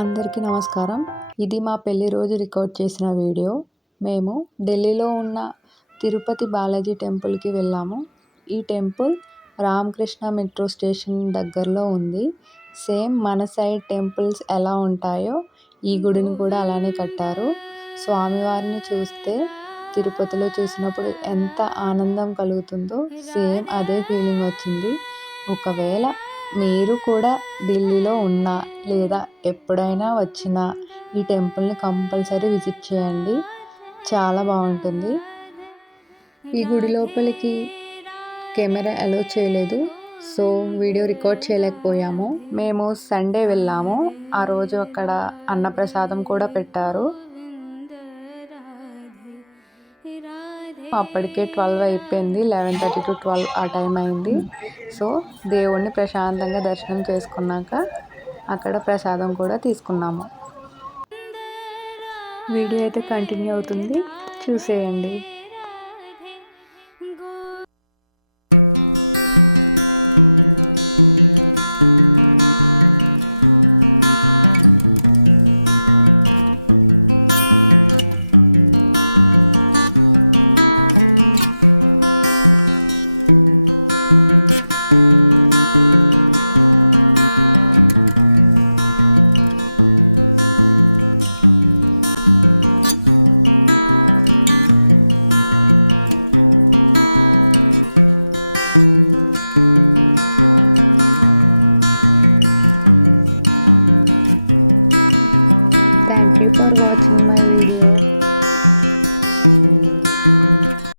అందరికీ నమస్కారం. ఇది మా పెళ్లి రోజు రికార్డ్ చేసిన వీడియో. మేము ఢిల్లీలో ఉన్న తిరుపతి బాలాజీ టెంపుల్కి వెళ్ళాము. ఈ టెంపుల్ రామకృష్ణ మెట్రో స్టేషన్ దగ్గరలో ఉంది. సేమ్ మన సైడ్ టెంపుల్స్ ఎలా ఉంటాయో ఈ గుడిని కూడా అలానే కట్టారు. స్వామివారిని చూస్తే తిరుపతిలో చూసినప్పుడు ఎంత ఆనందం కలుగుతుందో సేమ్ అదే ఫీలింగ్ వచ్చింది. ఒకవేళ మీరు కూడా ఢిల్లీలో ఉన్నా లేదా ఎప్పుడైనా వచ్చినా ఈ టెంపుల్ని కంపల్సరీ విజిట్ చేయండి. చాలా బాగుంటుంది. ఈ గుడి లోపలికి కెమెరా అలో చేయలేదు, సో వీడియో రికార్డ్ చేయలేకపోయాము. మేము సండే వెళ్ళాము. ఆ రోజు అక్కడ అన్నప్రసాదం కూడా పెట్టారు. అప్పటికే 12 అయిపోయింది. 11:30 to 12 ఆ టైం అయింది. సో దేవుణ్ణి ప్రశాంతంగా దర్శనం చేసుకున్నాక అక్కడ ప్రసాదం కూడా తీసుకున్నాము. వీడియో అయితే కంటిన్యూ అవుతుంది, చూసేయండి.